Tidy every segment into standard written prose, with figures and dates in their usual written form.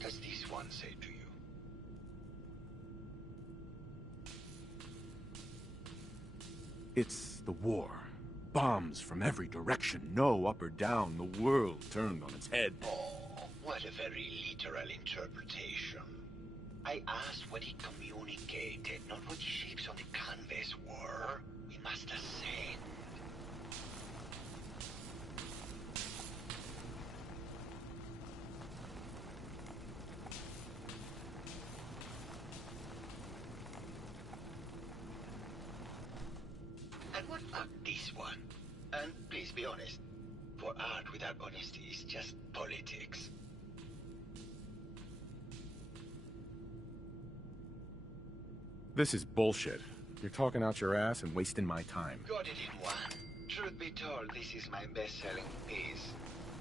What does this one say to you? It's the war. Bombs from every direction, no up or down, the world turned on its head. Oh, what a very literal interpretation. I asked what he communicated, not what the shapes on the canvas were. We must ascend. And what about this one? And please be honest, for art without honesty is just politics. This is bullshit. You're talking out your ass and wasting my time. Got it in one. Truth be told, this is my best-selling piece.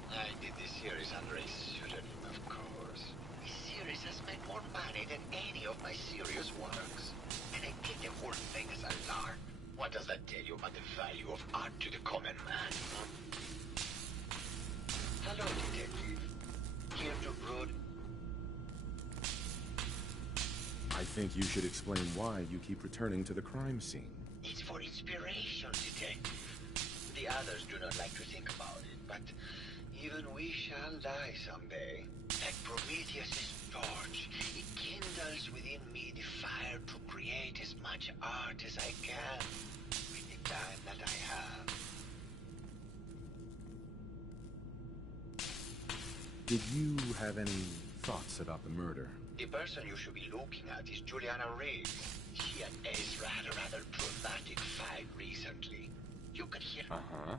I did this series under a pseudonym, of course. This series has made more money than any of my serious works. And I take the whole thing as a lark. What does that tell you about the value of art to the common man? Hello, detective. Here to brood. I think you should explain why you keep returning to the crime scene. It's for inspiration, detective. The others do not like to think about it, but even we shall die someday. Like Prometheus's torch, it kindles within me the fire to create as much art as I can with the time that I have. Did you have any thoughts about the murder? The person you should be looking at is Juliana Riggs. She and Ezra had a rather dramatic fight recently. You could hear... Uh-huh.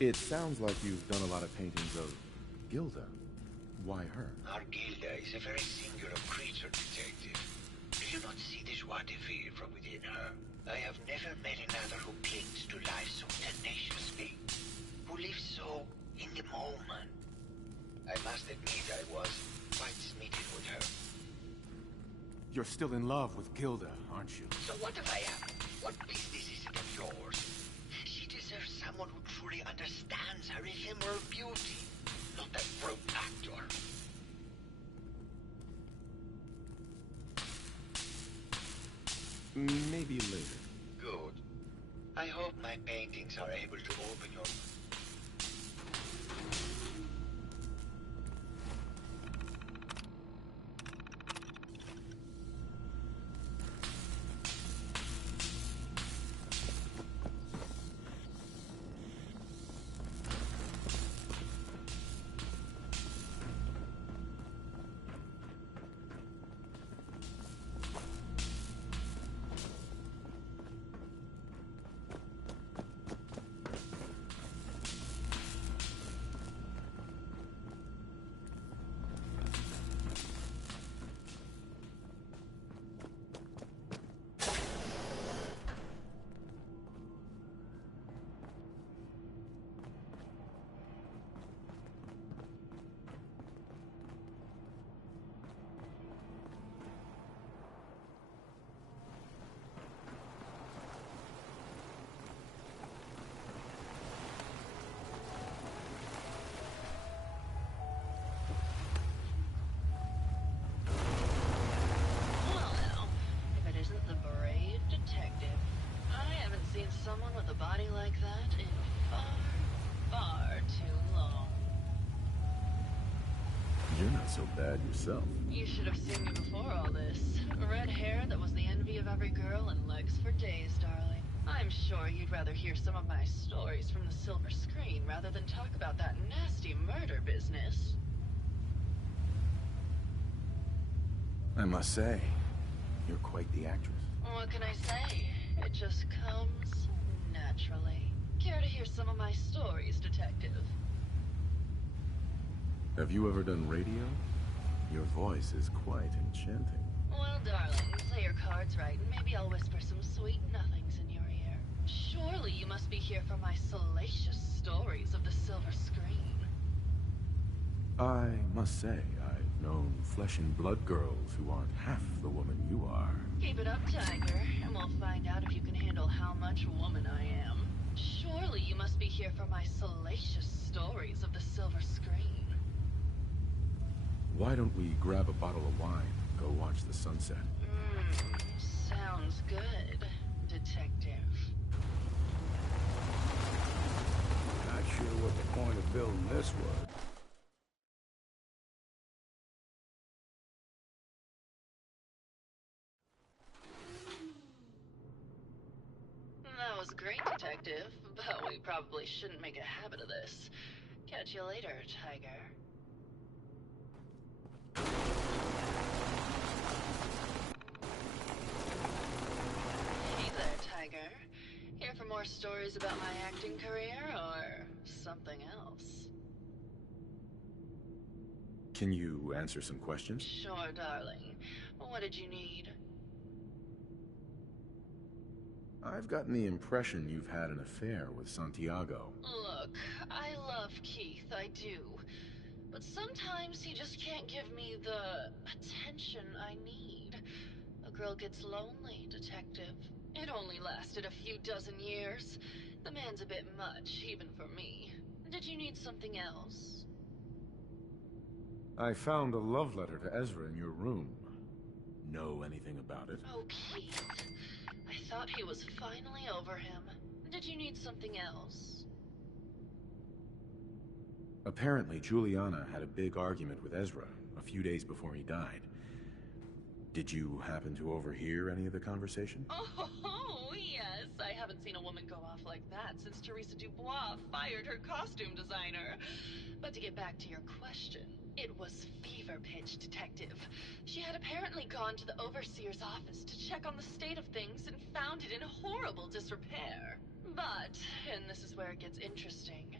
It sounds like you've done a lot of paintings of Gilda. Why her? Our Gilda is a very singular creature, detective. Do you not see the joie de vivre from within her? I have never met another who clings to life so tenaciously, who lives so in the moment. I must admit I was quite smitten with her. You're still in love with Gilda, aren't you? So what if I am? What business is it of yours? She deserves someone who truly understands her ephemeral beauty, not that broke actor. Maybe later. Good. I hope my paintings are able to open your... Someone with a body like that in far too long. You're not so bad yourself. You should have seen me before all this. Red hair that was the envy of every girl and legs for days, darling. I'm sure you'd rather hear some of my stories from the silver screen rather than talk about that nasty murder business. I must say, you're quite the actress. What can I say? It just comes naturally. Care to hear some of my stories, detective? Have you ever done radio? Your voice is quite enchanting. Well, darling, play your cards right, and maybe I'll whisper some sweet nothings in your ear. Surely you must be here for my salacious stories of the silver screen. I must say, I've known flesh and blood girls who aren't half the woman you are. Keep it up, Tiger, and we'll find out if you can handle how much woman I am. Surely you must be here for my salacious stories of the silver screen. Why don't we grab a bottle of wine, go watch the sunset? Sounds good, Detective. Not sure what the point of building this was. That was great, Detective, but we probably shouldn't make a habit of this. Catch you later, Tiger. Hey there, Tiger. Here for more stories about my acting career, or something else? Can you answer some questions? Sure, darling. What did you need? I've gotten the impression you've had an affair with Santiago. Look, I love Keith, I do. But sometimes he just can't give me the attention I need. A girl gets lonely, Detective. It only lasted a few dozen years. The man's a bit much, even for me. Did you need something else? I found a love letter to Ezra in your room. Know anything about it? Oh, Keith. I thought he was finally over him. Did you need something else? Apparently, Juliana had a big argument with Ezra a few days before he died. Did you happen to overhear any of the conversation? Oh, yes. I haven't seen a woman go off like that since Teresa Dubois fired her costume designer. But to get back to your question, it was fever pitch, Detective. She had apparently gone to the Overseer's office to check on the state of things and found it in horrible disrepair. But, and this is where it gets interesting,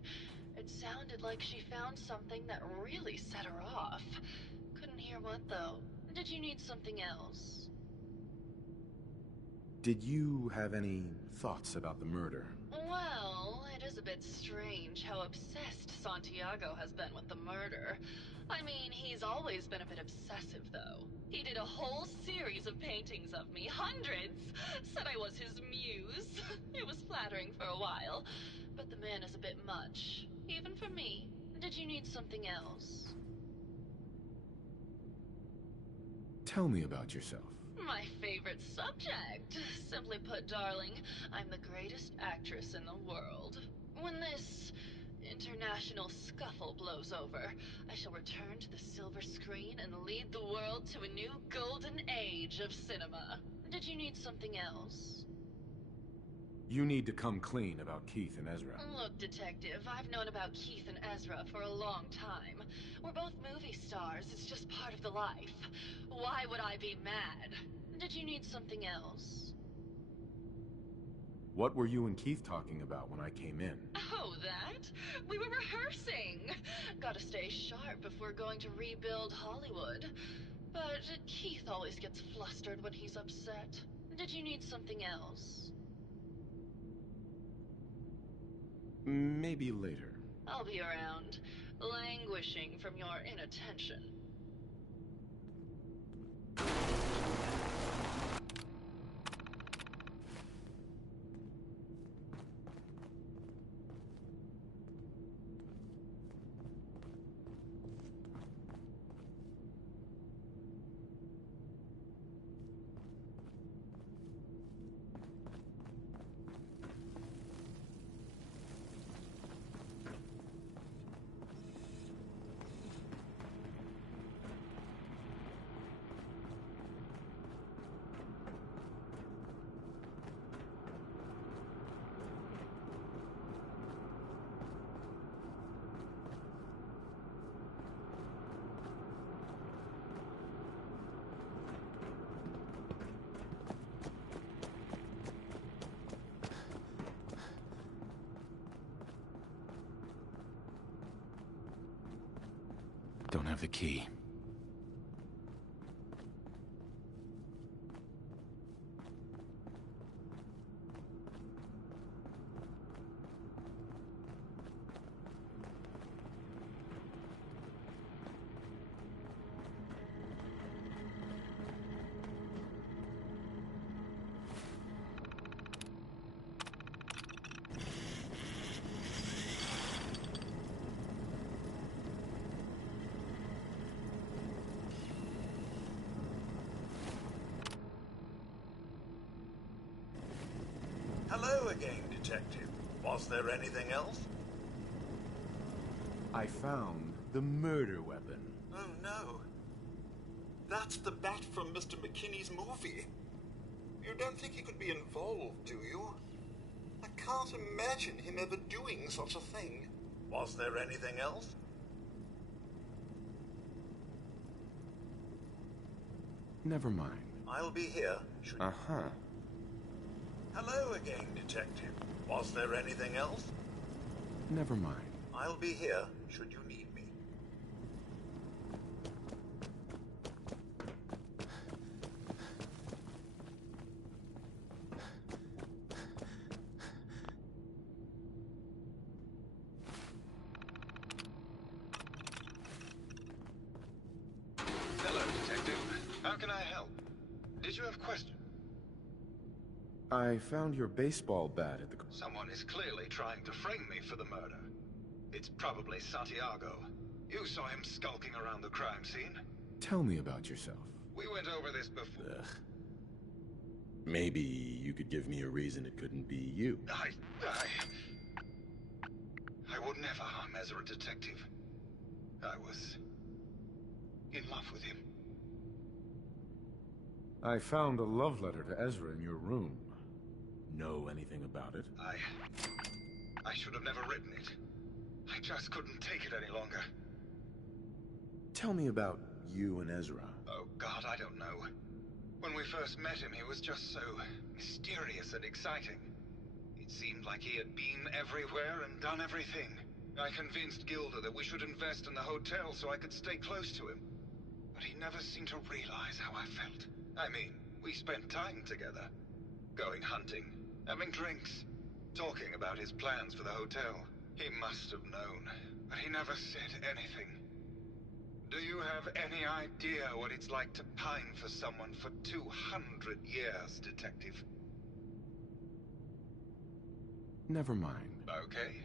it sounded like she found something that really set her off. Couldn't hear what, though. Did you need something else? Did you have any thoughts about the murder? Well, it is a bit strange how obsessed Santiago has been with the murder. I mean, he's always been a bit obsessive, though. He did a whole series of paintings of me, hundreds, said I was his muse. It was flattering for a while, but the man is a bit much, even for me. Did you need something else? Tell me about yourself. My favorite subject. Simply put, darling, I'm the greatest actress in the world. When this international scuffle blows over, I shall return to the silver screen and lead the world to a new golden age of cinema. Did you need something else? You need to come clean about Keith and Ezra. Look, Detective, I've known about Keith and Ezra for a long time. We're both movie stars. It's just part of the life. Why would I be mad? Did you need something else? What were you and Keith talking about when I came in? Oh, that? We were rehearsing. Gotta stay sharp if we're going to rebuild Hollywood. But Keith always gets flustered when he's upset. Did you need something else? Maybe later. I'll be around, languishing from your inattention. Don't have the key. Hello again, Detective. Was there anything else? I found the murder weapon. Oh no. That's the bat from Mr. McKinney's movie. You don't think he could be involved, do you? I can't imagine him ever doing such a thing. Was there anything else? Never mind. I'll be here. Should... Uh-huh. Hello again, Detective. Was there anything else? Never mind. I'll be here should you need me. Hello, Detective. How can I help? Did you have questions? I found your baseball bat at the... Someone is clearly trying to frame me for the murder. It's probably Santiago. You saw him skulking around the crime scene. Tell me about yourself. We went over this before. Ugh. Maybe you could give me a reason it couldn't be you. I would never harm Ezra, Detective. I was in love with him. I found a love letter to Ezra in your room. Know anything about it? I should have never written it. I just couldn't take it any longer. Tell me about you and Ezra. Oh, God, I don't know. When we first met him, he was just so mysterious and exciting. It seemed like he had been everywhere and done everything. I convinced Gilda that we should invest in the hotel so I could stay close to him. But he never seemed to realize how I felt. I mean, we spent time together. Going hunting, having drinks, talking about his plans for the hotel. He must have known, but he never said anything. Do you have any idea what it's like to pine for someone for 200 years, Detective? Never mind. Okay.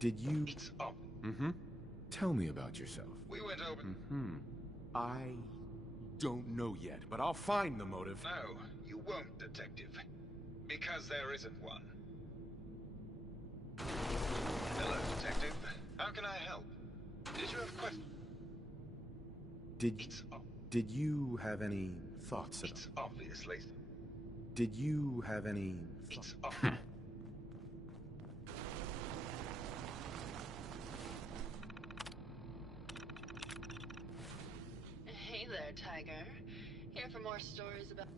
Did you... It's up. Mm-hmm. Tell me about yourself. We went over... Mm-hmm. I don't know yet, but I'll find the motive. No, you won't, Detective. Because there isn't one. Hello, Detective. How can I help? Did you have questions? Did you have any thoughts about... It's obviously... Did you have any... It's Hey there, Tiger. Here for more stories about...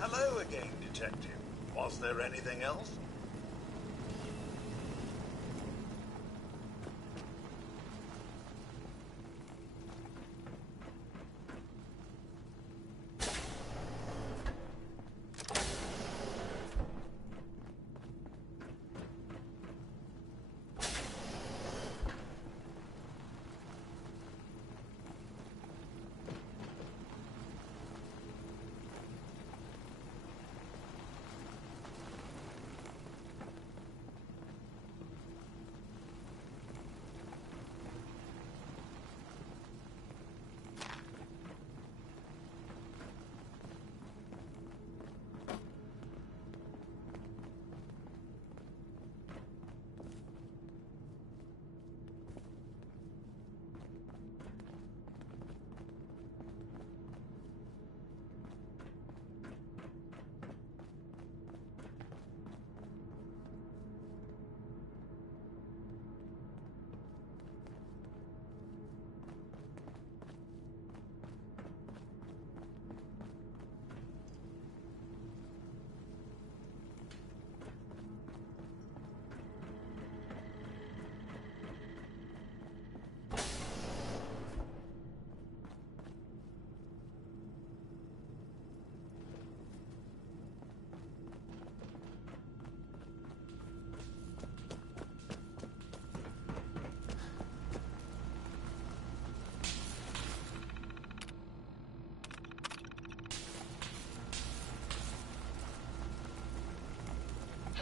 Hello again, Detective. Was there anything else?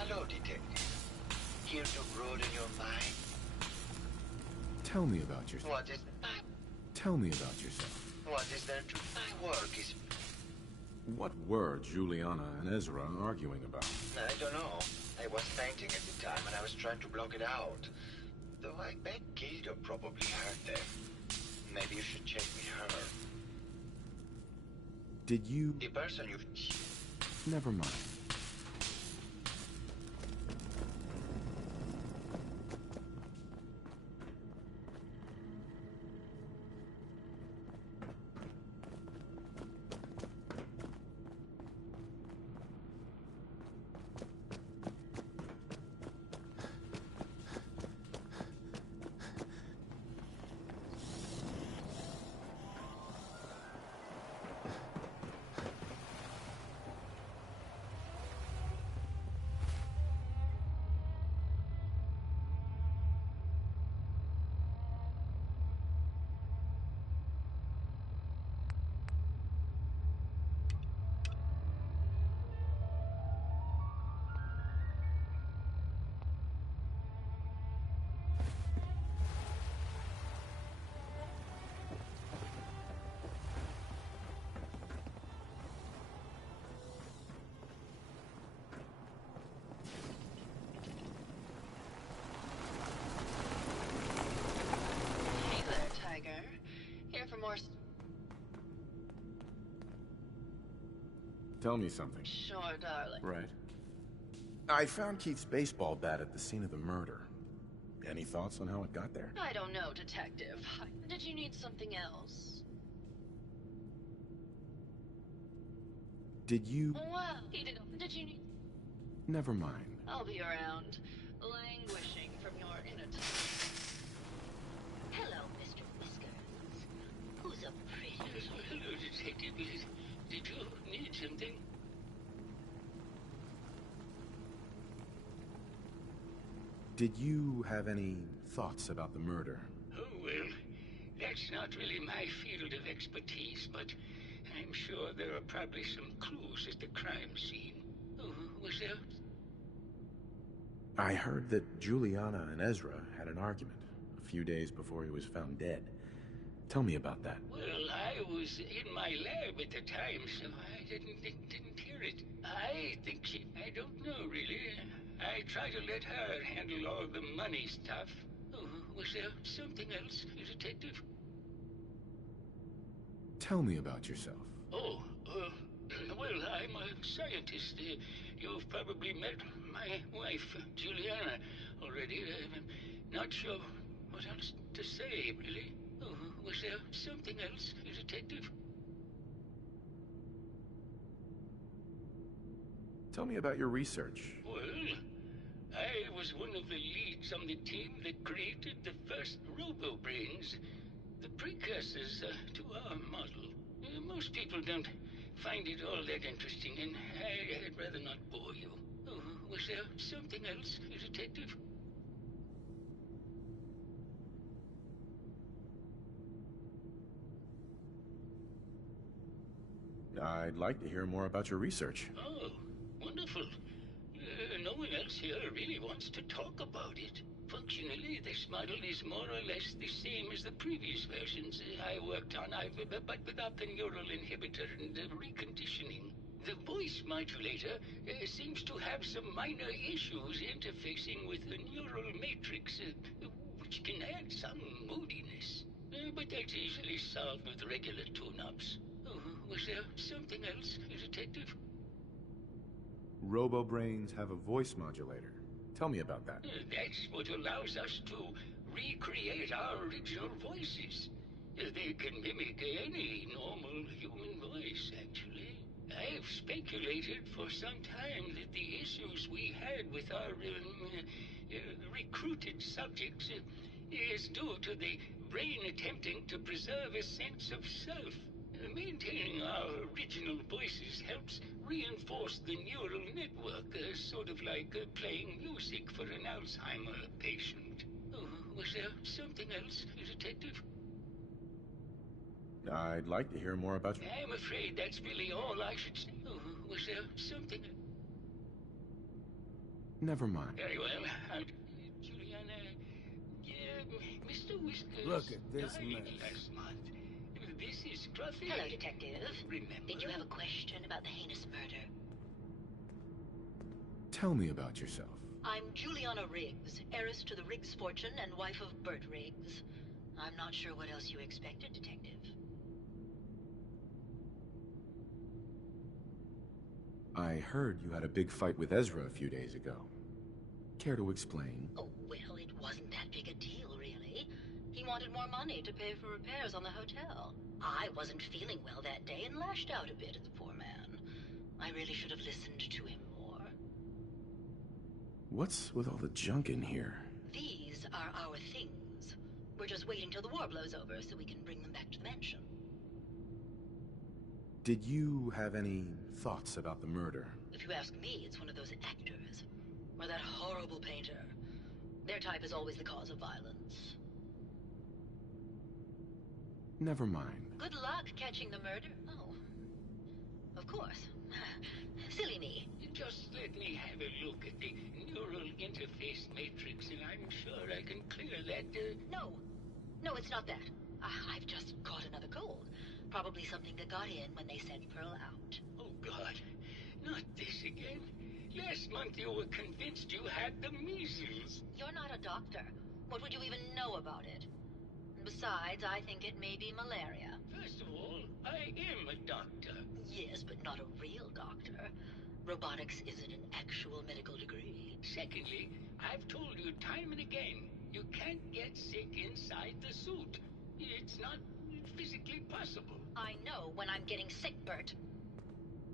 Hello, detective. Here to broaden your mind? Tell me about yourself. What is... Tell me about yourself. What is there to... My work is... What were Juliana and Ezra arguing about? I don't know. I was painting at the time and I was trying to block it out. Though I bet Guido probably heard them. Maybe you should check with her. Did you... The person you... Never mind. Hey there, Tiger. Here for more... Tell me something. Sure, darling. Right. I found Keith's baseball bat at the scene of the murder. Any thoughts on how it got there? I don't know, detective. Did you need something else? Did you... Well, he didn't. Did you need... Never mind. I'll be around, languishing from your inattention. Hello, Mr. Whiskers. Who's a pretty... Hello, detective. Did you need something? Did you have any thoughts about the murder? Oh, well, that's not really my field of expertise, but I'm sure there are probably some clues at the crime scene. Oh, was there? I heard that Juliana and Ezra had an argument a few days before he was found dead. Tell me about that. Well, I was in my lab at the time, so I didn't hear it. I think I don't know, really. I tried to let her handle all the money stuff. Oh, was there something else, detective? Tell me about yourself. Oh, well, I'm a scientist. You've probably met my wife, Juliana, already. I'm not sure what else to say, really. Oh, was there something else, detective? Tell me about your research. Well, I was one of the leads on the team that created the first robo-brains, the precursors to our model. Most people don't find it all that interesting, and I'd rather not bore you. Oh, was there something else, detective? I'd like to hear more about your research. Oh, wonderful. No one else here really wants to talk about it. Functionally, this model is more or less the same as the previous versions I worked on, but without the neural inhibitor and the reconditioning. The voice modulator seems to have some minor issues interfacing with the neural matrix, which can add some moodiness. But that's easily solved with regular tune-ups. Oh, was there something else, detective? Robo-brains have a voice modulator. Tell me about that. That's what allows us to recreate our original voices. They can mimic any normal human voice, actually. I've speculated for some time that the issues we had with our recruited subjects is due to the brain attempting to preserve a sense of self. Maintaining our original voices helps reinforce the neural network, sort of like playing music for an Alzheimer patient. Oh, was there something else, detective? I'd like to hear more about your... I'm afraid that's really all I should say. Oh, was there something... Never mind. Very well. Juliana, Mr. Whiskers Look at this died mess. last month. This is Scruffy. Hello, Detective. Remember? Did you have a question about the heinous murder? Tell me about yourself. I'm Juliana Riggs, heiress to the Riggs fortune and wife of Bert Riggs. I'm not sure what else you expected, Detective. I heard you had a big fight with Ezra a few days ago. Care to explain? Oh, well, it wasn't that big a deal, really. He wanted more money to pay for repairs on the hotel. I wasn't feeling well that day and lashed out a bit at the poor man. I really should have listened to him more. What's with all the junk in here? These are our things. We're just waiting till the war blows over so we can bring them back to the mansion. Did you have any thoughts about the murder? If you ask me, it's one of those actors. Or that horrible painter. Their type is always the cause of violence. Never mind. Good luck catching the murder. Oh. Of course. Silly me. Just let me have a look at the neural interface matrix, and I'm sure I can clear that. No. No, it's not that. I've just caught another cold. Probably something that got in when they sent Pearl out. Oh, God. Not this again. Last month you were convinced you had the measles. You're not a doctor. What would you even know about it? And besides, I think it may be malaria. First of all, I am a doctor. Yes, but not a real doctor. Robotics isn't an actual medical degree. Secondly, I've told you time and again, you can't get sick inside the suit. It's not physically possible. I know when I'm getting sick, Bert.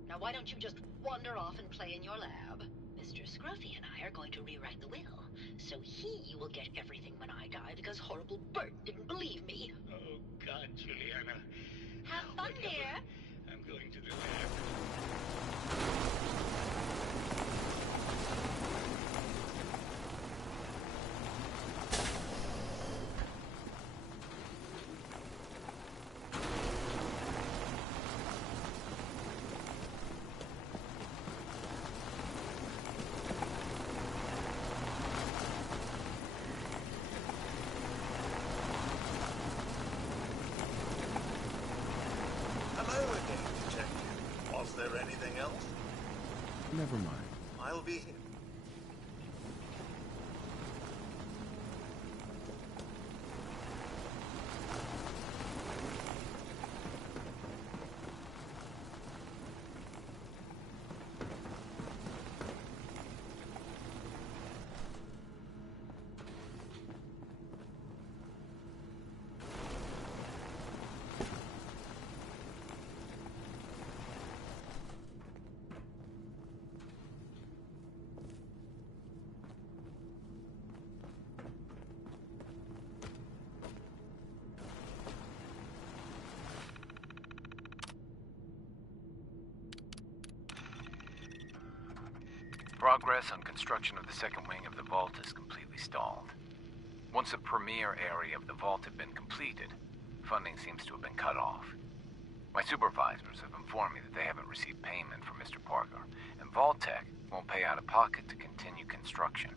Now why don't you just wander off and play in your lab? Mr. Scruffy and I are going to rewrite the will, so he will get everything when I die because horrible Bert didn't believe me. Oh, God, Juliana. Have fun, Whatever. dear. I'm going to the lab. Hello again, Detective. Was there anything else? Never mind. I'll be here. Progress on construction of the second wing of the vault is completely stalled. Once the premier area of the vault had been completed, funding seems to have been cut off. My supervisors have informed me that they haven't received payment from Mr. Parker, and Vault-Tec won't pay out of pocket to continue construction.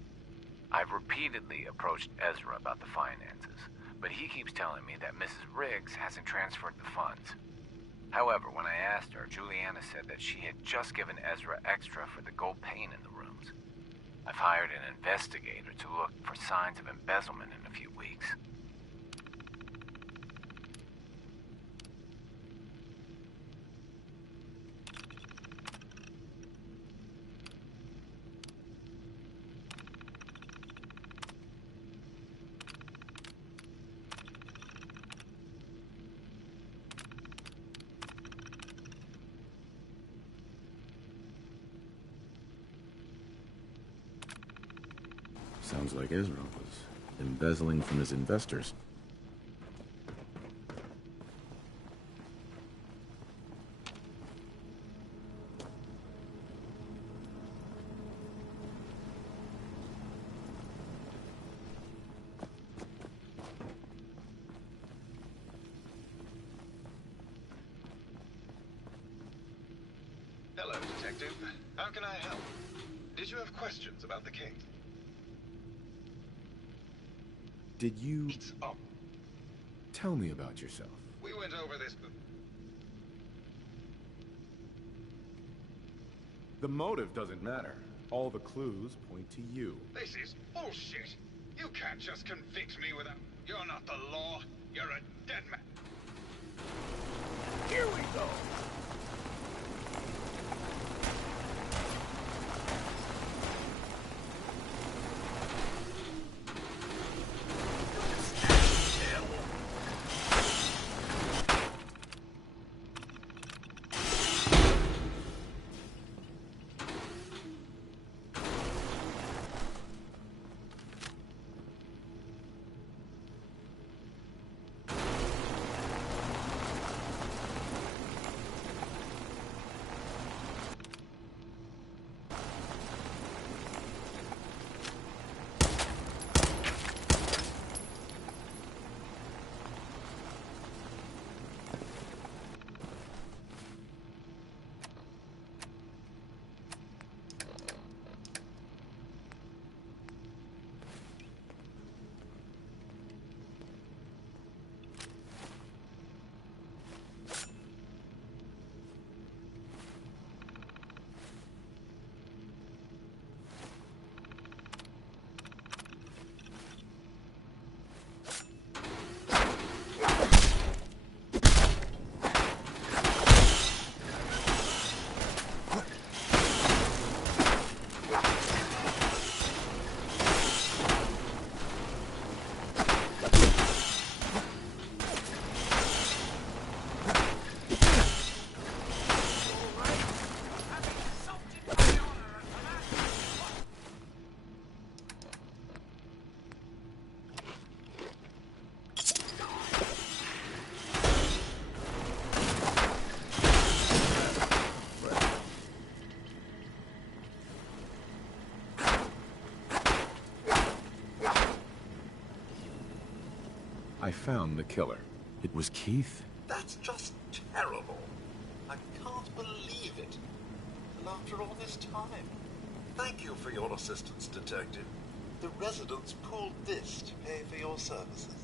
I've repeatedly approached Ezra about the finances, but he keeps telling me that Mrs. Riggs hasn't transferred the funds. However, when I asked her, Juliana said that she had just given Ezra extra for the gold paint in the rooms. I've hired an investigator to look for signs of embezzlement in a few weeks. Sounds like Ezra was embezzling from his investors. Hello, Detective. How can I help? Did Did you have questions about the king? Did you... It's up. Tell me about yourself. We went over this... The motive doesn't matter. All the clues point to you. This is bullshit. You can't just convict me without... You're not the law. You're a dead man. Here we go. I found the killer. It was Keith? That's just terrible. I can't believe it. And after all this time. Thank you for your assistance, Detective. The residents pulled this to pay for your services.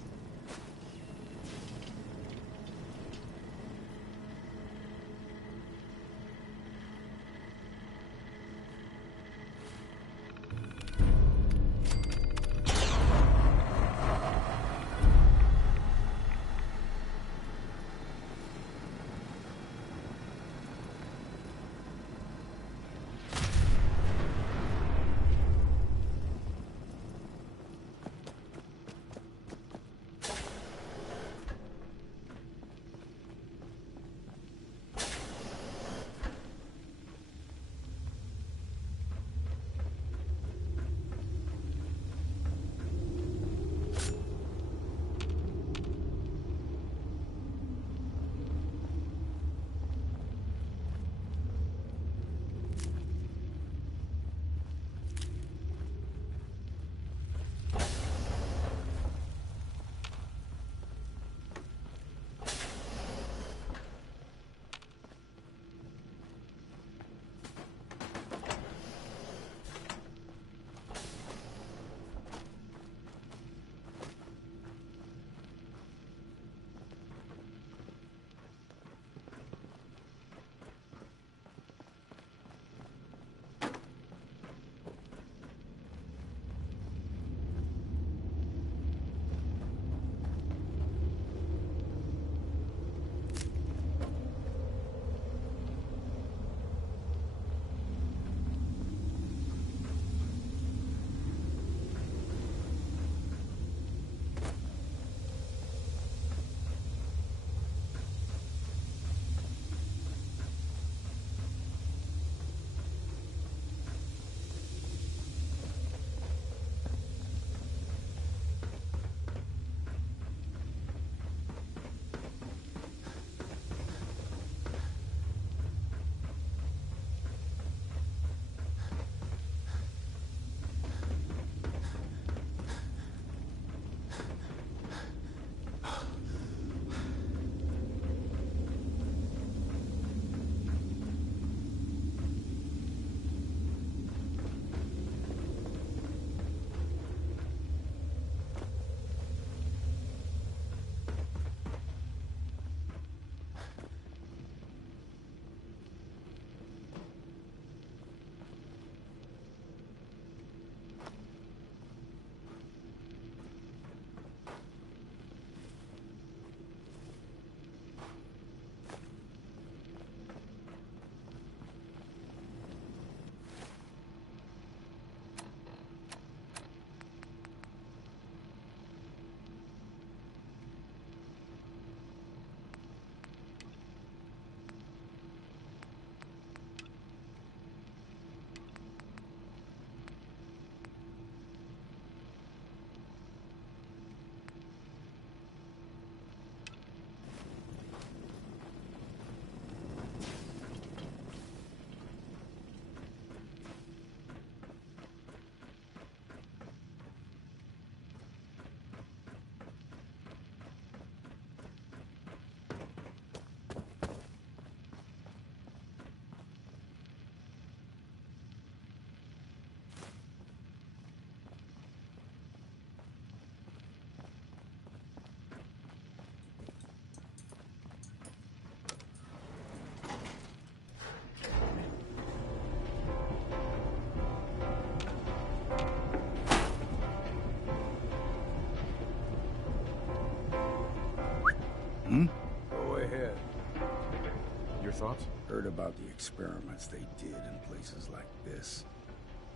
thoughts? Heard about the experiments they did in places like this.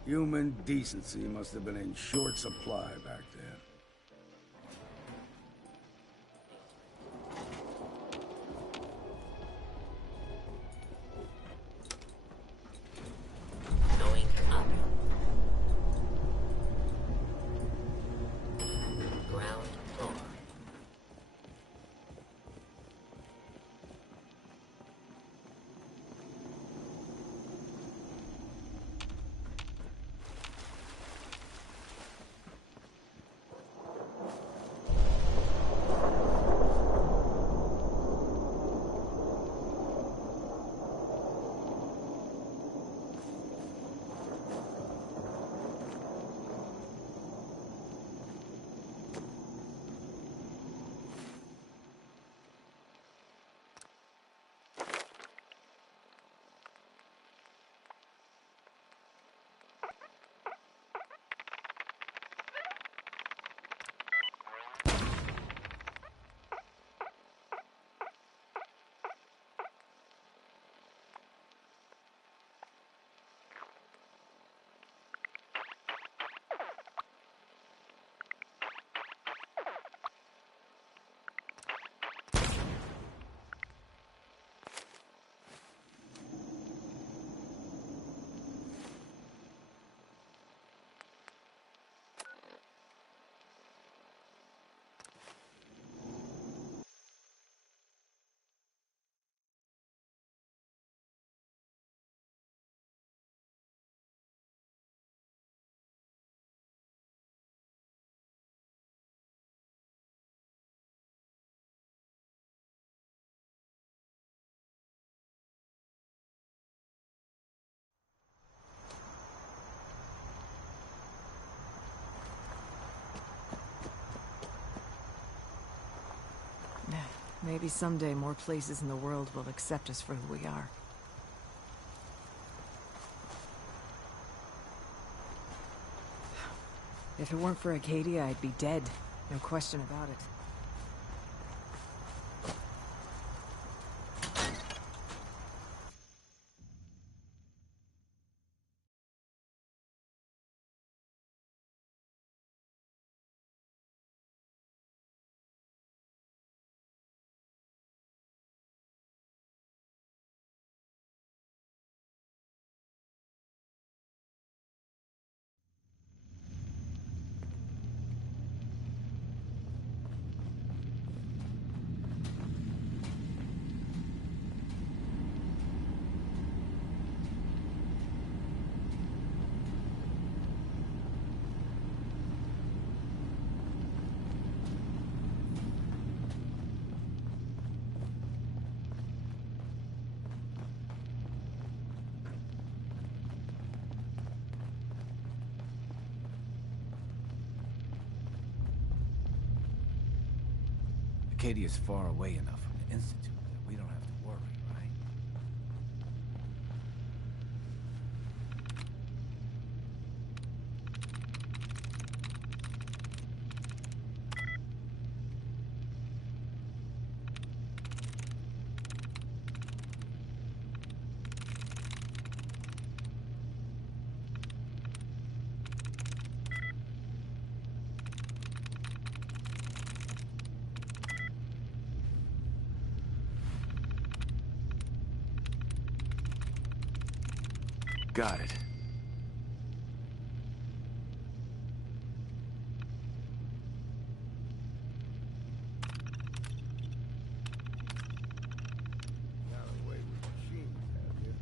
Human decency must have been in short supply back then. Going up. Ground floor. Maybe someday more places in the world will accept us for who we are. If it weren't for Acadia, I'd be dead. No question about it. Acadia's far away enough from the Institute that we don't have to worry, right? Got it. Got away with machines, have you?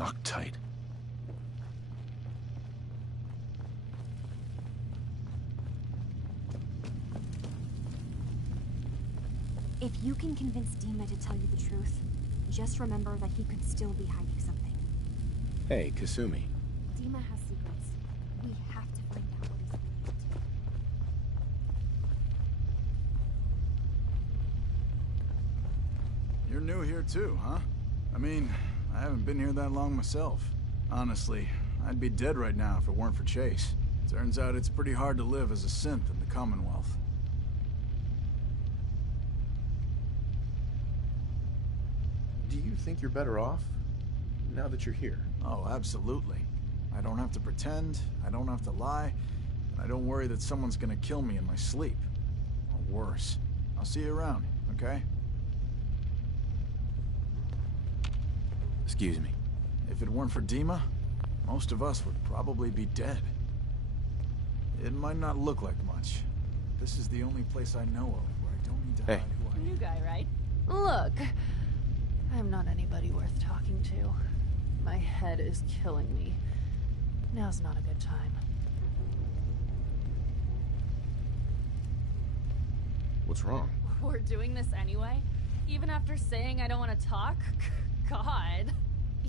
locked tight. If you can convince Dima to tell you the truth, just remember that he could still be hiding something. Hey, Kasumi. Dima has secrets. We have to find out what he's up to. You're new here too, huh? I mean, I haven't been here that long myself. Honestly, I'd be dead right now if it weren't for Chase. Turns out it's pretty hard to live as a synth in the Commonwealth. Do you think you're better off now that you're here? Oh, absolutely. I don't have to pretend, I don't have to lie, and I don't worry that someone's gonna kill me in my sleep. Or worse. I'll see you around, okay? Excuse me. If it weren't for Dima, most of us would probably be dead. It might not look like much. This is the only place I know of where I don't need to hide who I am. New guy, right? Look, I'm not anybody worth talking to. My head is killing me. Now's not a good time. What's wrong? We're doing this anyway? Even after saying I don't want to talk? God.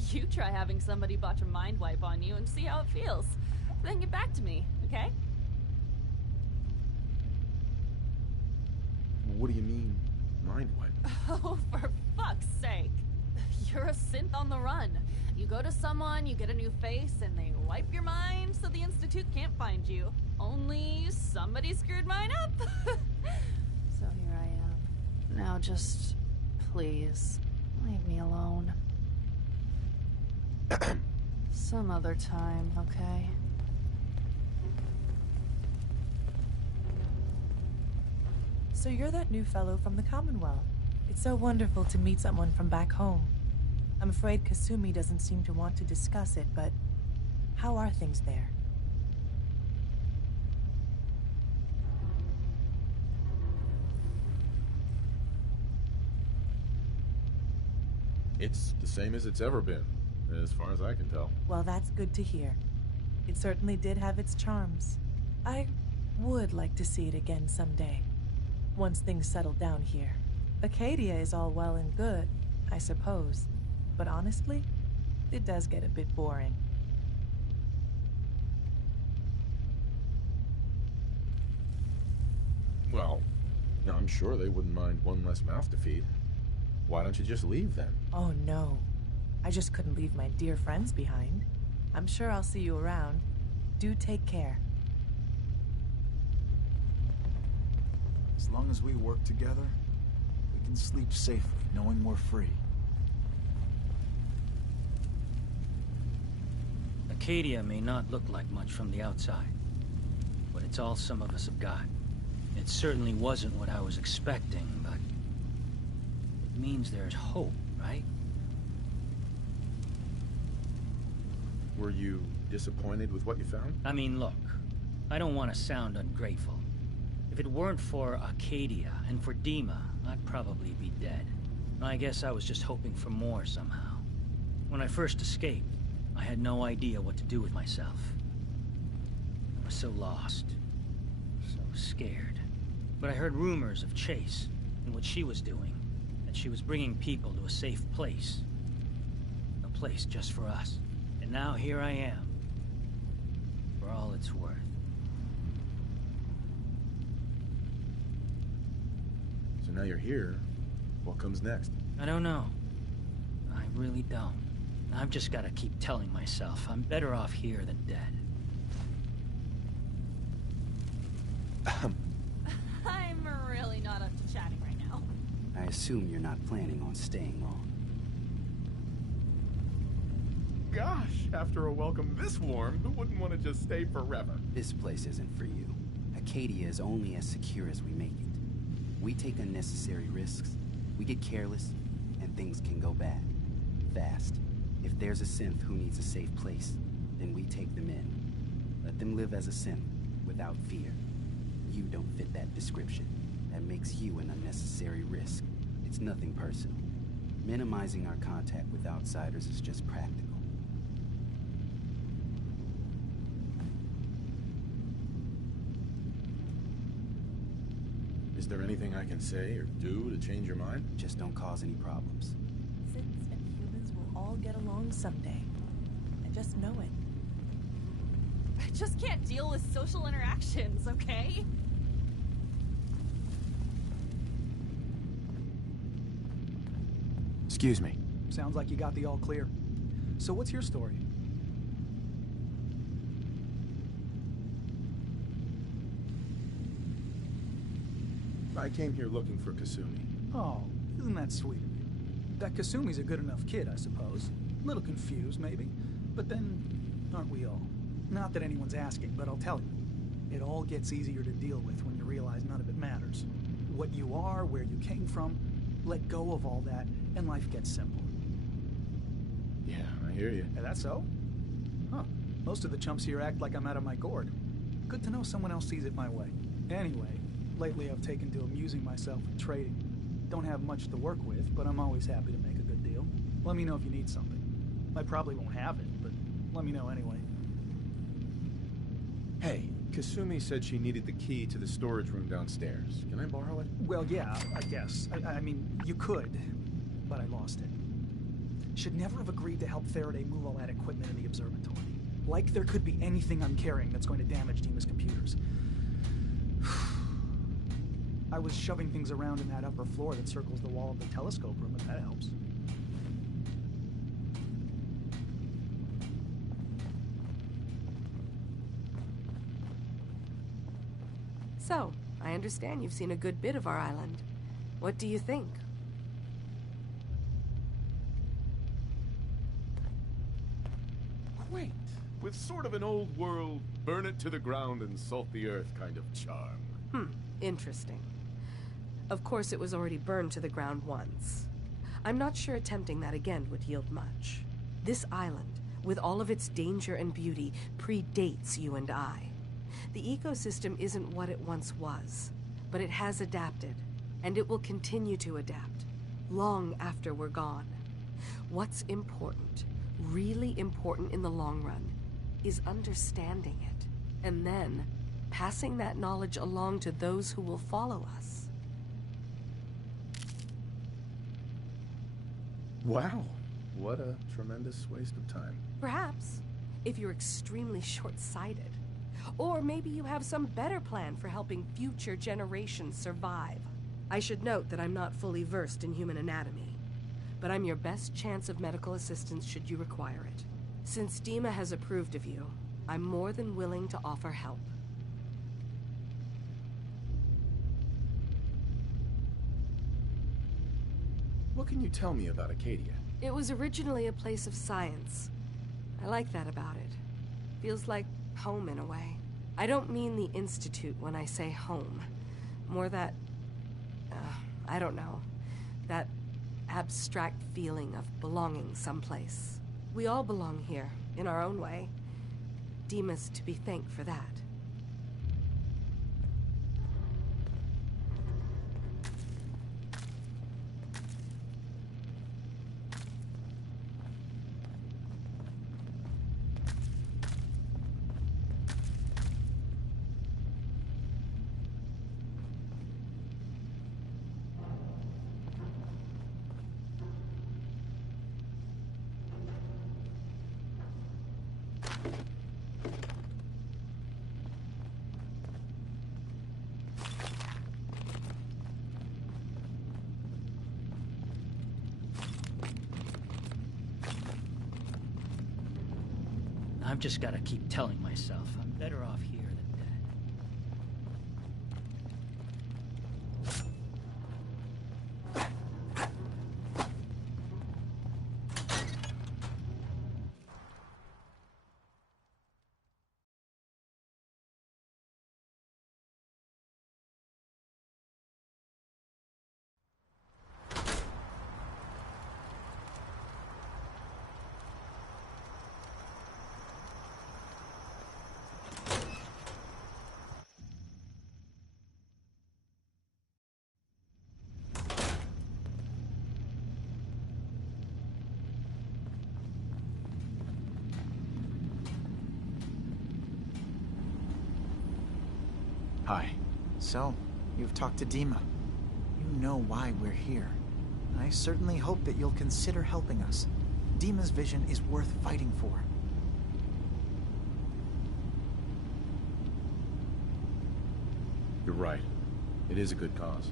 You try having somebody botch a mind wipe on you and see how it feels. Then get back to me, okay? What do you mean, mind wipe? Oh, for fuck's sake. You're a synth on the run. You go to someone, you get a new face, and they wipe your mind so the Institute can't find you. Only somebody screwed mine up. So here I am. Now just, please, leave me alone. Some other time, okay? So you're that new fellow from the Commonwealth. It's so wonderful to meet someone from back home. I'm afraid Kasumi doesn't seem to want to discuss it, but how are things there? It's the same as it's ever been, as far as I can tell. Well, that's good to hear. It certainly did have its charms. I would like to see it again someday, once things settle down here. Acadia is all well and good, I suppose, but honestly, it does get a bit boring. Well, I'm sure they wouldn't mind one less mouth to feed. Why don't you just leave then? Oh no, I just couldn't leave my dear friends behind. I'm sure I'll see you around. Do take care. As long as we work together, we can sleep safely, knowing we're free. Acadia may not look like much from the outside, but it's all some of us have got. It certainly wasn't what I was expecting, but it means there's hope, right? Were you disappointed with what you found? I mean, look, I don't want to sound ungrateful. If it weren't for Acadia and for Dima, I'd probably be dead. I guess I was just hoping for more somehow. When I first escaped, I had no idea what to do with myself. I was so lost, so scared. But I heard rumors of Chase and what she was doing, that she was bringing people to a safe place. A place just for us. And now here I am, for all it's worth. So now you're here, what comes next? I don't know. I really don't. I've just got to keep telling myself I'm better off here than dead. I'm really not up to chatting right now. I assume you're not planning on staying long. Gosh, after a welcome this warm, who wouldn't want to just stay forever? This place isn't for you. Acadia is only as secure as we make it. We take unnecessary risks, we get careless, and things can go bad. Fast. If there's a synth who needs a safe place, then we take them in. Let them live as a synth, without fear. You don't fit that description. That makes you an unnecessary risk. It's nothing personal. Minimizing our contact with outsiders is just practical. Is there anything I can say or do to change your mind? Just don't cause any problems. Synths and humans will all get along someday. I just know it. I just can't deal with social interactions, okay? Excuse me. Sounds like you got the all clear. So what's your story? I came here looking for Kasumi. Oh, isn't that sweet of you? That Kasumi's a good enough kid, I suppose. A little confused, maybe. But then, aren't we all? Not that anyone's asking, but I'll tell you. It all gets easier to deal with when you realize none of it matters. What you are, where you came from, let go of all that, and life gets simple. Yeah, I hear you. Is that so? Huh. Most of the chumps here act like I'm out of my gourd. Good to know someone else sees it my way. Anyway, lately I've taken to amusing myself with trading. Don't have much to work with, but I'm always happy to make a good deal. Let me know if you need something. I probably won't have it, but let me know anyway. Hey, Kasumi said she needed the key to the storage room downstairs. Can I borrow it? Well, yeah, I guess. I mean, you could, but I lost it. Should never have agreed to help Faraday move all that equipment in the observatory. Like there could be anything I'm carrying that's going to damage Dima's computers. I was shoving things around in that upper floor that circles the wall of the telescope room, if that helps. So, I understand you've seen a good bit of our island. What do you think? Quaint, with sort of an old world, burn it to the ground and salt the earth kind of charm. Interesting. Of course, it was already burned to the ground once. I'm not sure attempting that again would yield much. This island, with all of its danger and beauty, predates you and I. The ecosystem isn't what it once was, but it has adapted, and it will continue to adapt, long after we're gone. What's important, really important in the long run, is understanding it, and then passing that knowledge along to those who will follow us. Wow, what a tremendous waste of time. Perhaps, if you're extremely short-sighted. Or maybe you have some better plan for helping future generations survive. I should note that I'm not fully versed in human anatomy, but I'm your best chance of medical assistance should you require it. Since Dima has approved of you, I'm more than willing to offer help. What can you tell me about Acadia? It was originally a place of science. I like that about it. Feels like home in a way. I don't mean the Institute when I say home. More that, I don't know, that abstract feeling of belonging someplace. We all belong here, in our own way. Dima's to be thanked for that. I've just got to keep telling myself I'm better off here than dead. Hi. So, You've talked to Dima. You know why we're here. I certainly hope that you'll consider helping us. Dima's vision is worth fighting for. You're right. It is a good cause.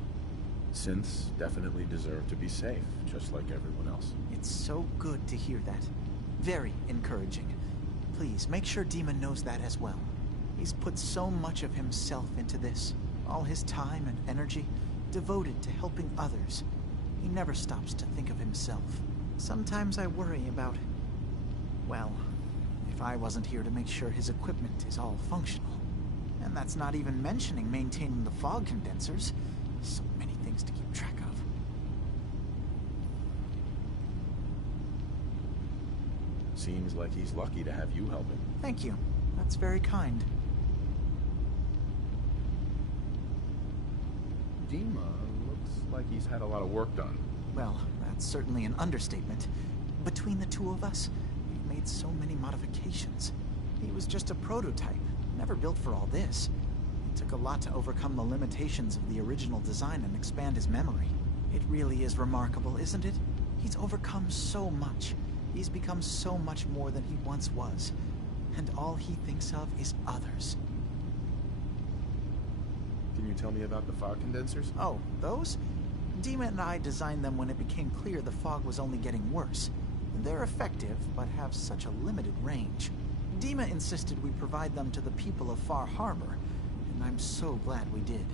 Synths definitely deserve to be safe, just like everyone else. It's so good to hear that. Very encouraging. Please, make sure Dima knows that as well. He's put so much of himself into this. All his time and energy devoted to helping others. He never stops to think of himself. Sometimes I worry about... well, if I wasn't here to make sure his equipment is all functional. And that's not even mentioning maintaining the fog condensers. So many things to keep track of. Seems like he's lucky to have you help him. Thank you. That's very kind. Dima looks like he's had a lot of work done. Well, that's certainly an understatement. Between the two of us, we've made so many modifications. He was just a prototype, never built for all this. It took a lot to overcome the limitations of the original design and expand his memory. It really is remarkable, isn't it? He's overcome so much. He's become so much more than he once was. And all he thinks of is others. Can you tell me about the fog condensers? Oh, those? Dima and I designed them when it became clear the fog was only getting worse. They're effective, but have such a limited range. Dima insisted we provide them to the people of Far Harbor, and I'm so glad we did.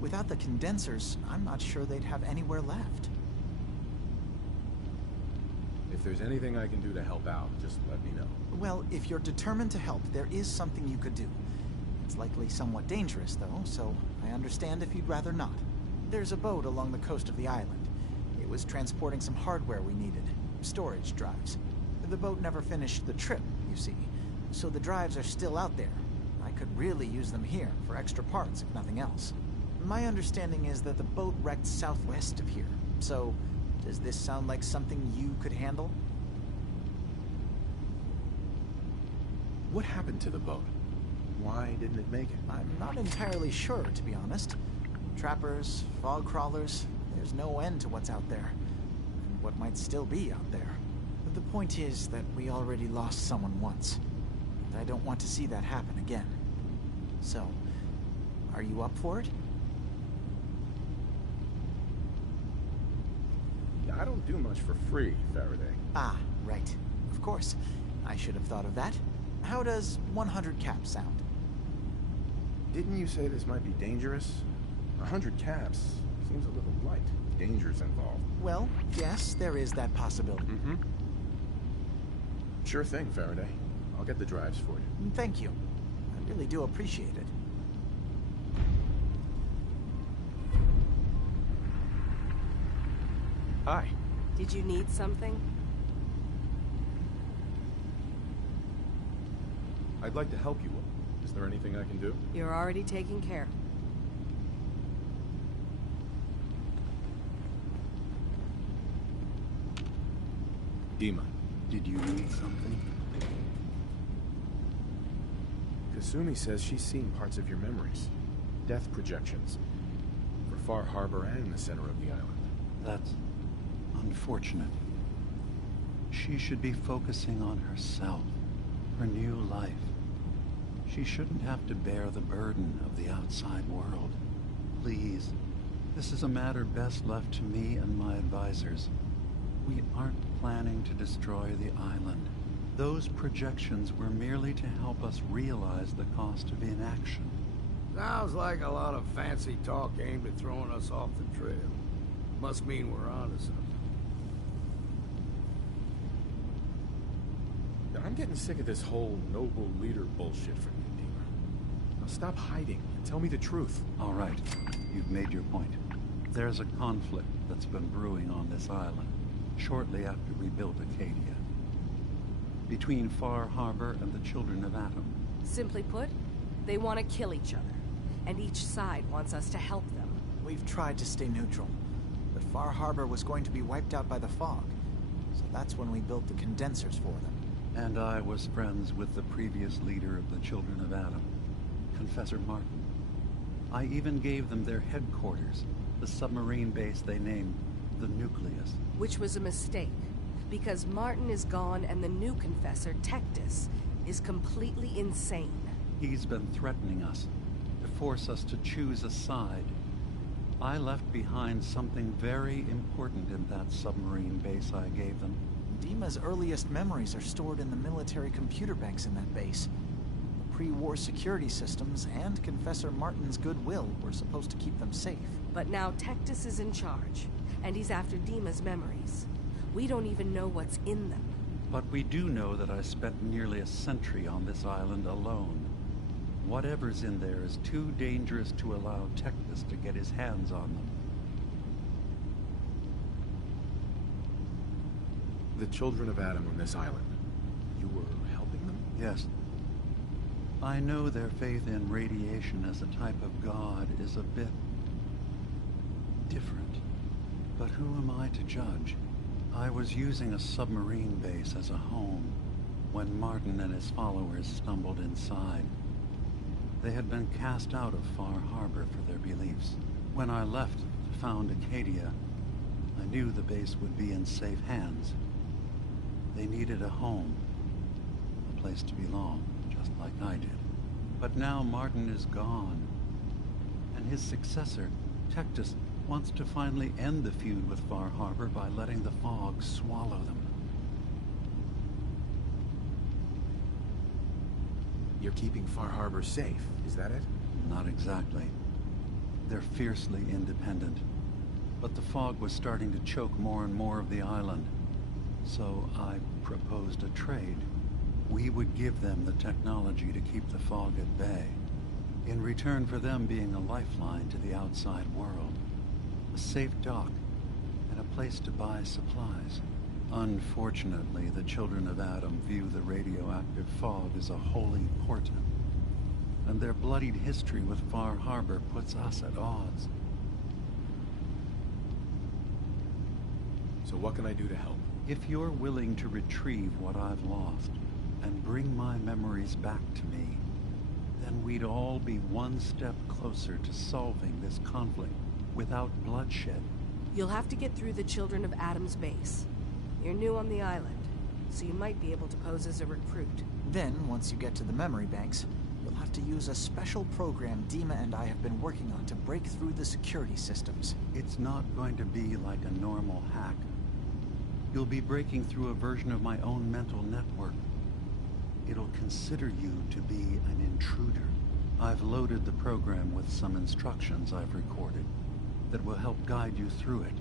Without the condensers, I'm not sure they'd have anywhere left. If there's anything I can do to help out, just let me know. Well, if you're determined to help, there is something you could do. It's likely somewhat dangerous, though, so I understand if you'd rather not. There's a boat along the coast of the island. It was transporting some hardware we needed. Storage drives. The boat never finished the trip, you see, so the drives are still out there. I could really use them here for extra parts, if nothing else. My understanding is that the boat wrecked southwest of here, so does this sound like something you could handle? What happened to the boat? Why didn't it make it? I'm not entirely sure, to be honest. Trappers, fog crawlers, there's no end to what's out there. And what might still be out there. But the point is that we already lost someone once. And I don't want to see that happen again. So, are you up for it? Yeah, I don't do much for free, Faraday. Ah, right. Of course. I should have thought of that. How does 100 caps sound? Didn't you say this might be dangerous? 100 caps seems a little light. Danger's involved. Well, yes, there is that possibility. Mm-hmm. Sure thing, Faraday. I'll get the drives for you. Thank you. I really do appreciate it. Hi. Did you need something? I'd like to help you. Is there anything I can do? You're already taking care. Dima. Did you need something? Kasumi says she's seen parts of your memories. Death projections. For Far Harbor and the center of the island. That's unfortunate. She should be focusing on herself, her new life. She shouldn't have to bear the burden of the outside world. Please, this is a matter best left to me and my advisors. We aren't planning to destroy the island. Those projections were merely to help us realize the cost of inaction. Sounds like a lot of fancy talk aimed at throwing us off the trail. Must mean we're onto something. I'm getting sick of this whole noble leader bullshit from you, Dima. Now stop hiding and tell me the truth. All right, you've made your point. There's a conflict that's been brewing on this island, shortly after we built Acadia. Between Far Harbor and the Children of Atom. Simply put, they want to kill each other, and each side wants us to help them. We've tried to stay neutral, but Far Harbor was going to be wiped out by the fog, so that's when we built the condensers for them. And I was friends with the previous leader of the Children of Atom, Confessor Martin. I even gave them their headquarters, the submarine base they named the Nucleus. Which was a mistake, because Martin is gone and the new confessor, Tectus, is completely insane. He's been threatening us, to force us to choose a side. I left behind something very important in that submarine base I gave them. Dima's earliest memories are stored in the military computer banks in that base. The pre-war security systems and Confessor Martin's goodwill were supposed to keep them safe. But now Tectus is in charge, and he's after Dima's memories. We don't even know what's in them. But we do know that I spent nearly a century on this island alone. Whatever's in there is too dangerous to allow Tectus to get his hands on them. The children of Adam on this island. You were helping them? Yes. I know their faith in radiation as a type of god is a bit different. But who am I to judge? I was using a submarine base as a home when Martin and his followers stumbled inside. They had been cast out of Far Harbor for their beliefs. When I left to found Acadia, I knew the base would be in safe hands. They needed a home, a place to belong, just like I did. But now Martin is gone, and his successor, Tectus, wants to finally end the feud with Far Harbor by letting the fog swallow them. You're keeping Far Harbor safe, is that it? Not exactly. They're fiercely independent. But the fog was starting to choke more and more of the island. So I proposed a trade. We would give them the technology to keep the fog at bay, in return for them being a lifeline to the outside world. A safe dock, and a place to buy supplies. Unfortunately, the children of Adam view the radioactive fog as a holy portent, and their bloodied history with Far Harbor puts us at odds. So what can I do to help? If you're willing to retrieve what I've lost, and bring my memories back to me, then we'd all be one step closer to solving this conflict without bloodshed. You'll have to get through the Children of Adam's base. You're new on the island, so you might be able to pose as a recruit. Then, once you get to the memory banks, you'll have to use a special program Dima and I have been working on to break through the security systems. It's not going to be like a normal hack. You'll be breaking through a version of my own mental network. It'll consider you to be an intruder. I've loaded the program with some instructions I've recorded that will help guide you through it.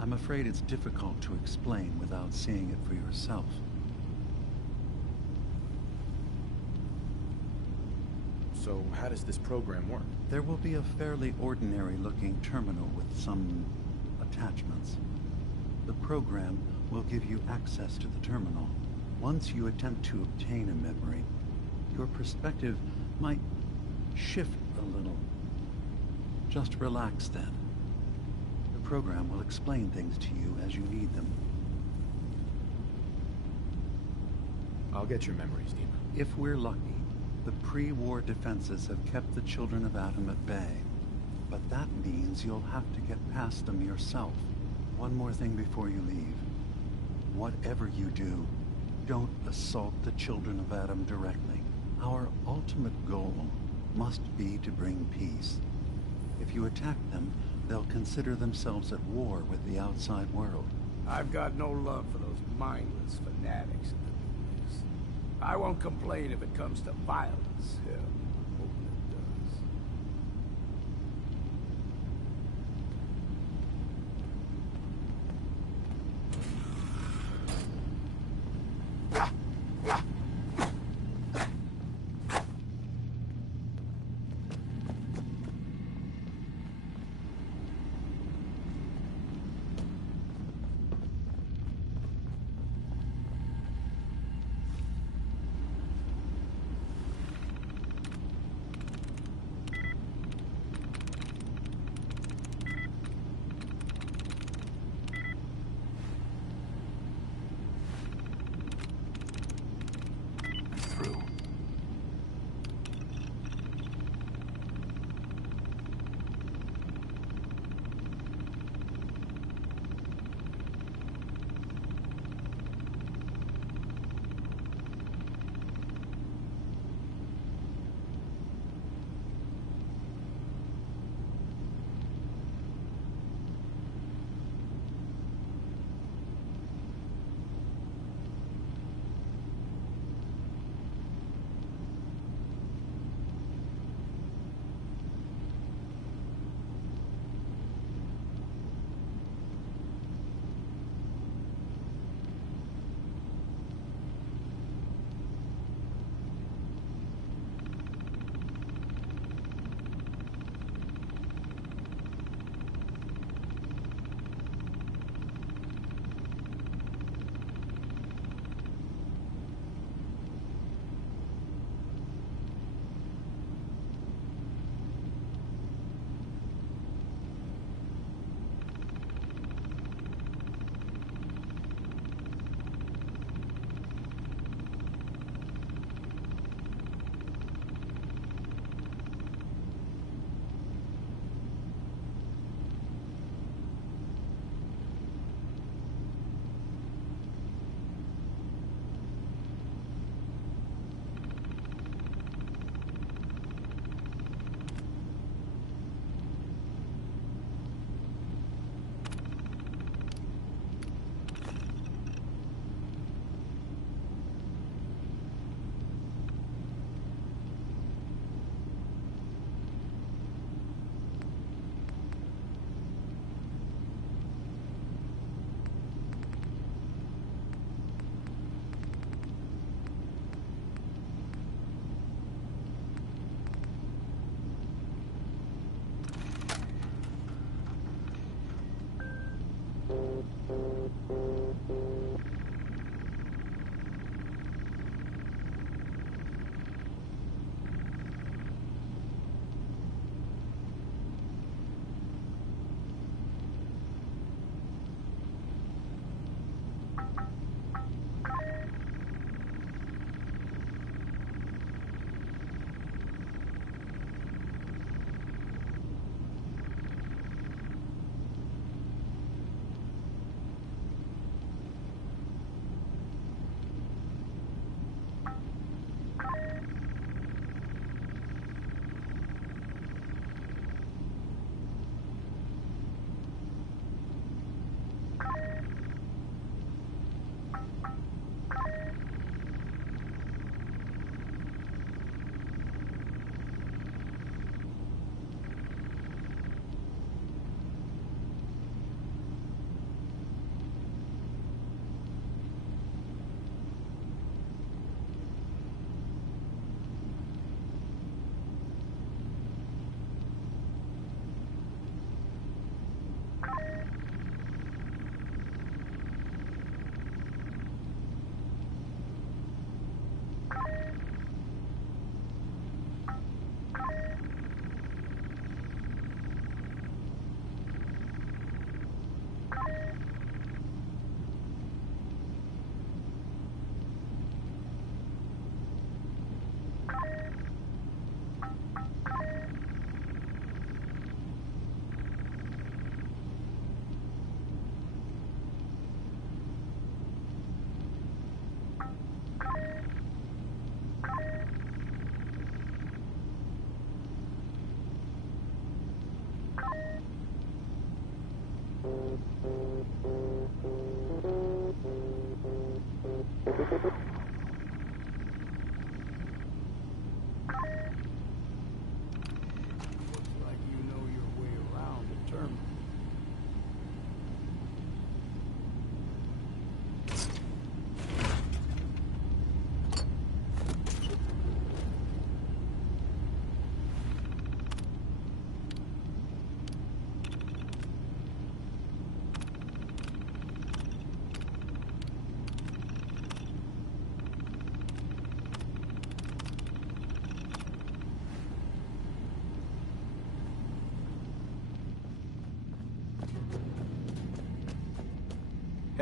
I'm afraid it's difficult to explain without seeing it for yourself. So how does this program work? There will be a fairly ordinary-looking terminal with some attachments. The program will give you access to the terminal. Once you attempt to obtain a memory, your perspective might shift a little. Just relax then. The program will explain things to you as you need them. I'll get your memories, Dima. If we're lucky, the pre-war defenses have kept the children of Adam at bay. But that means you'll have to get past them yourself. One more thing before you leave. Whatever you do, don't assault the children of Adam directly. Our ultimate goal must be to bring peace. If you attack them, they'll consider themselves at war with the outside world. I've got no love for those mindless fanatics in the Nucleus. I won't complain if it comes to violence. Hell, I'm hoping it does.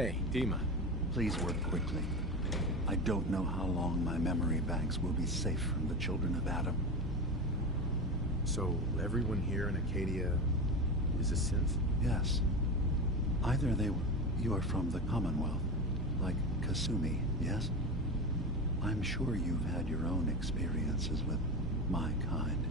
Hey, Dima. Please work quickly. I don't know how long my memory banks will be safe from the children of Adam. So, everyone here in Acadia is a synth? Yes. Either you are from the Commonwealth, like Kasumi, yes? I'm sure you've had your own experiences with my kind.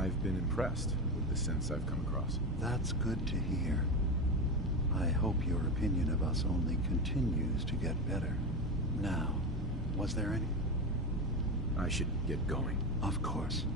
I've been impressed with the synths I've come across. That's good to hear. I hope your opinion of us only continues to get better. Now, was there any? I should get going. Of course.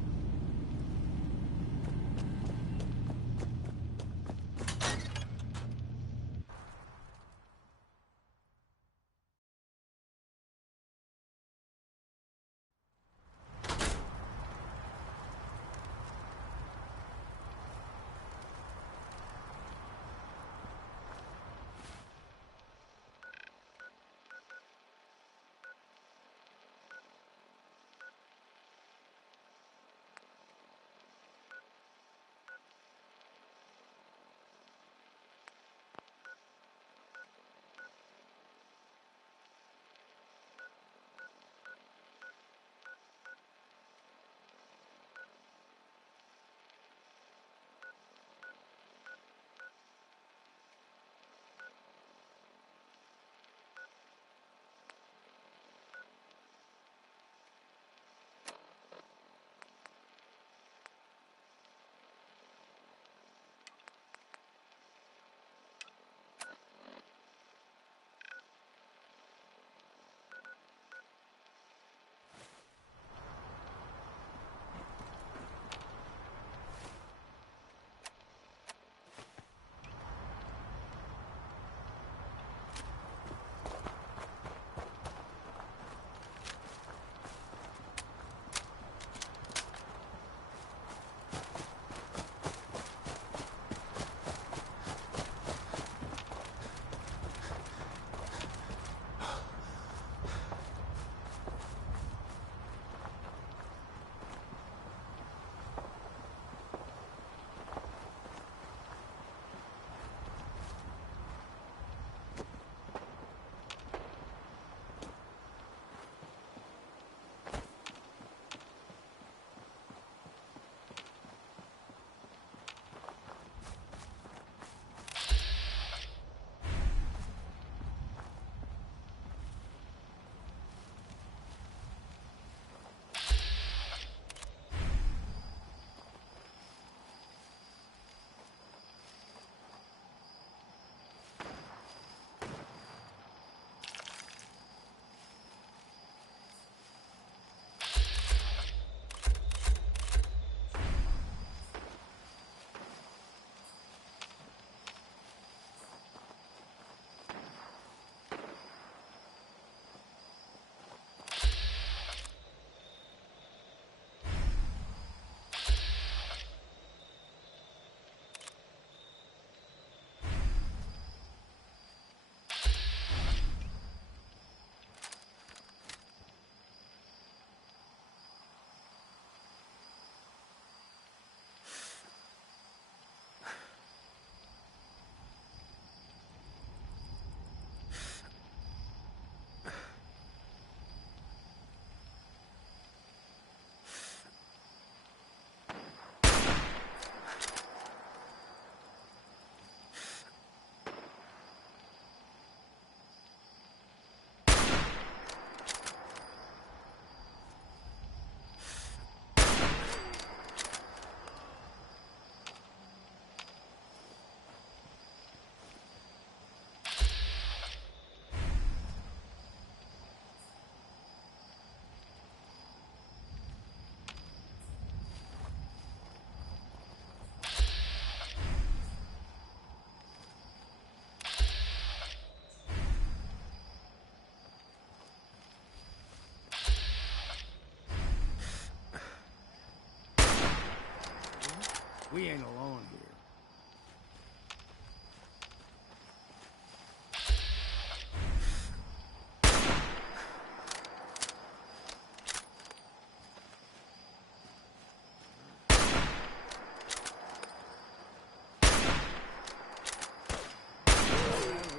We ain't alone here.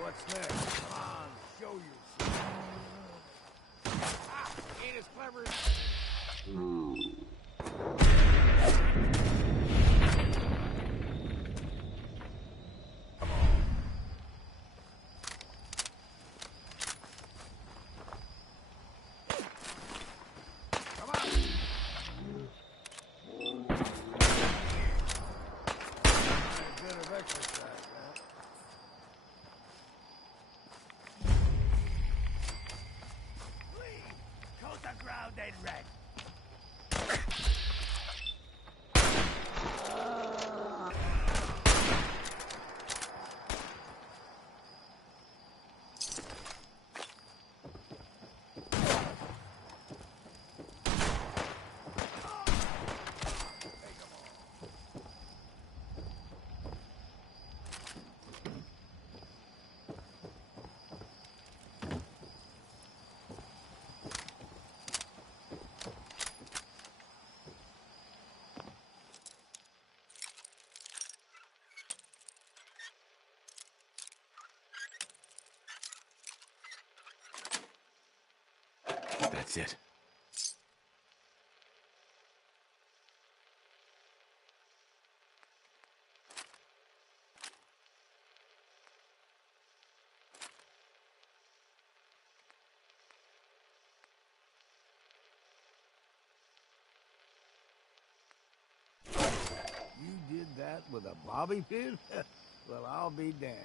What's next? Come on, show yourself. Ah, ain't as clever as... That's it. You did that with a bobby pin? Well, I'll be damned.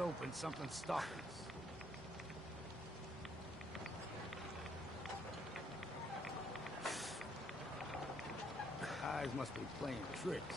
open, something's stalking us. Eyes must be playing tricks.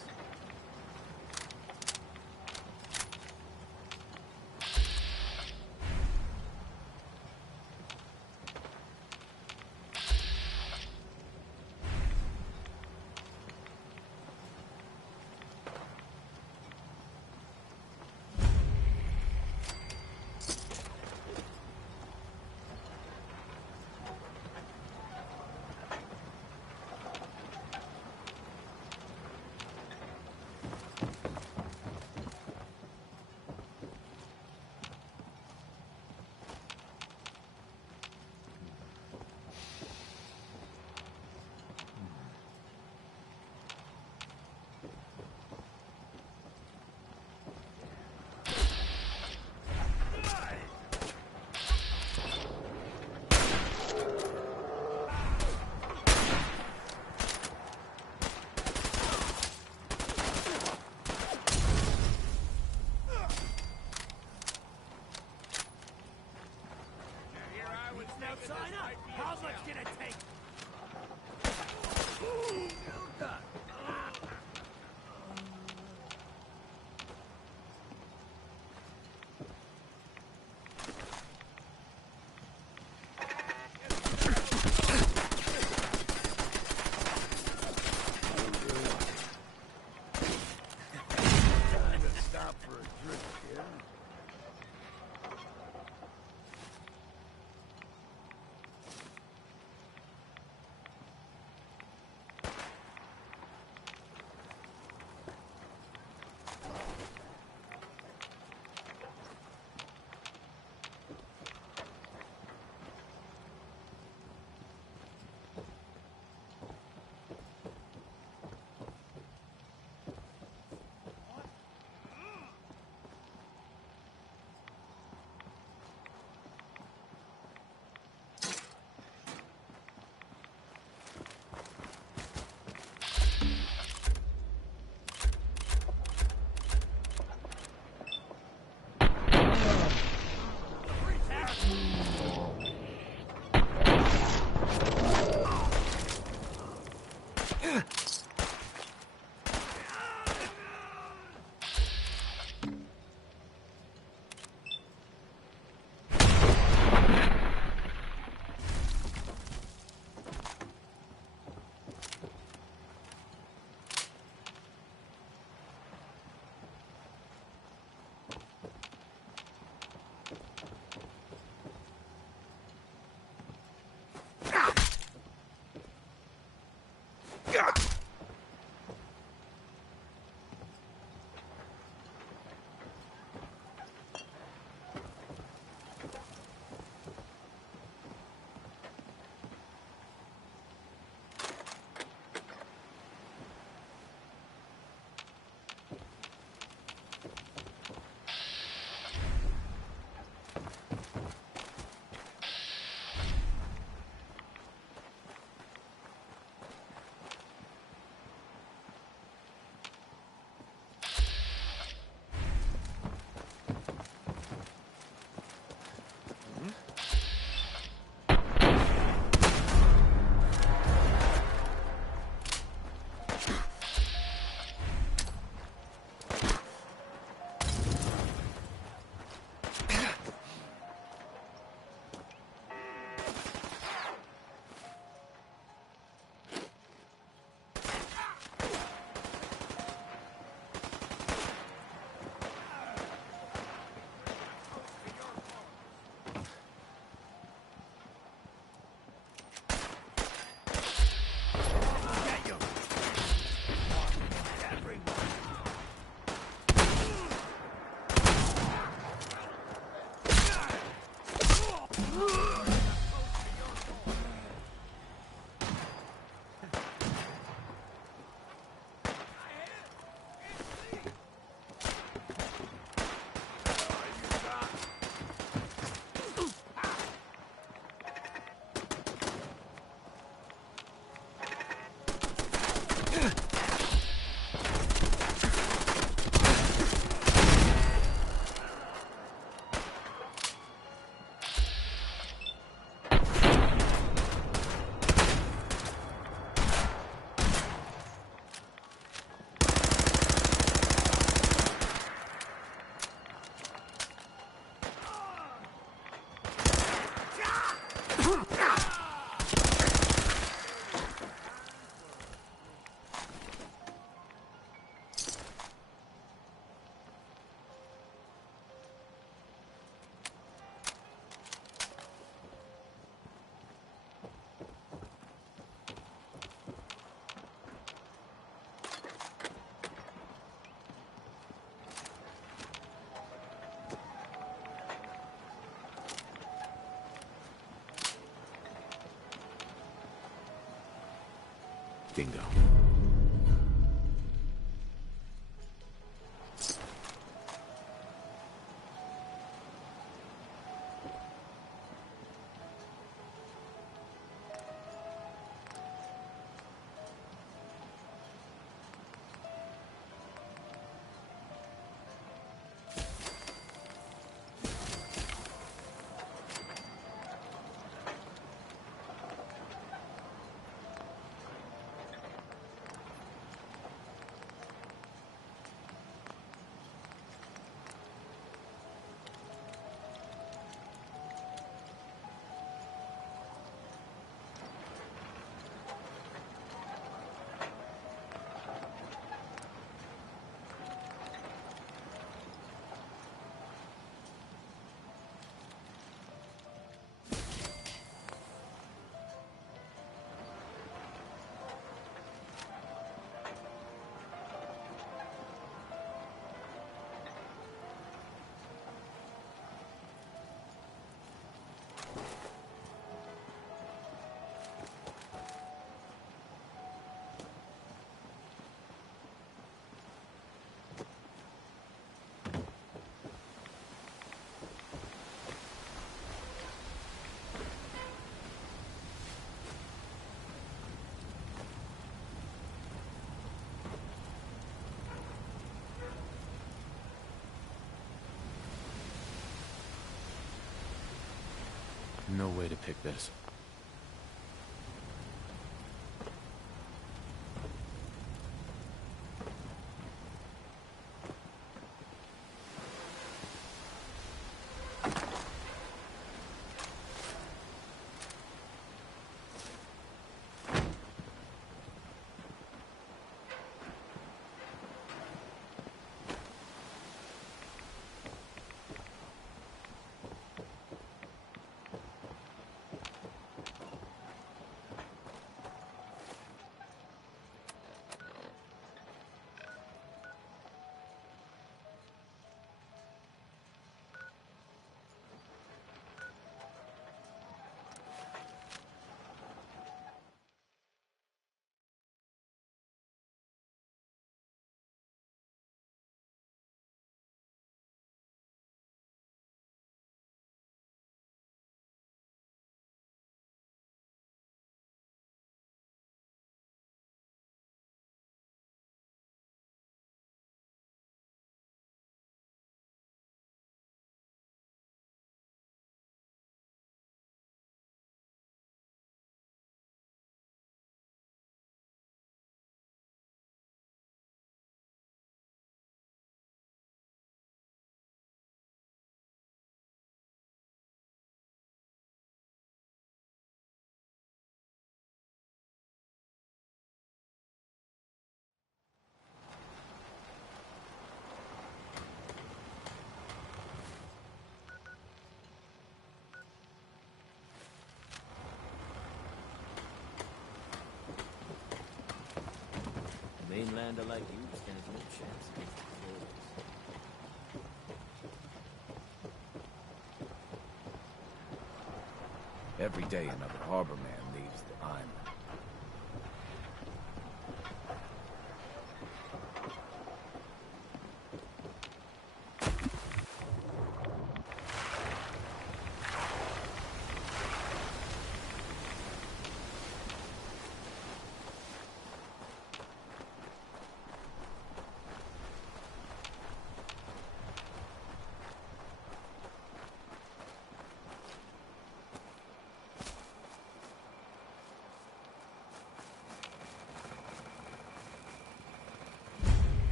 How much can it take? Time to stop for a drink, kid. Bingo. No way to pick this. Mainlander like you stands no chance against the foes. Every day another harbor man leaves the island.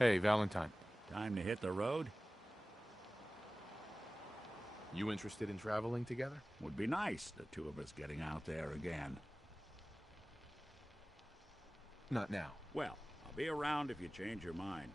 Hey, Valentine. Time to hit the road? You interested in traveling together? Would be nice, the two of us getting out there again. Not now. Well, I'll be around if you change your mind.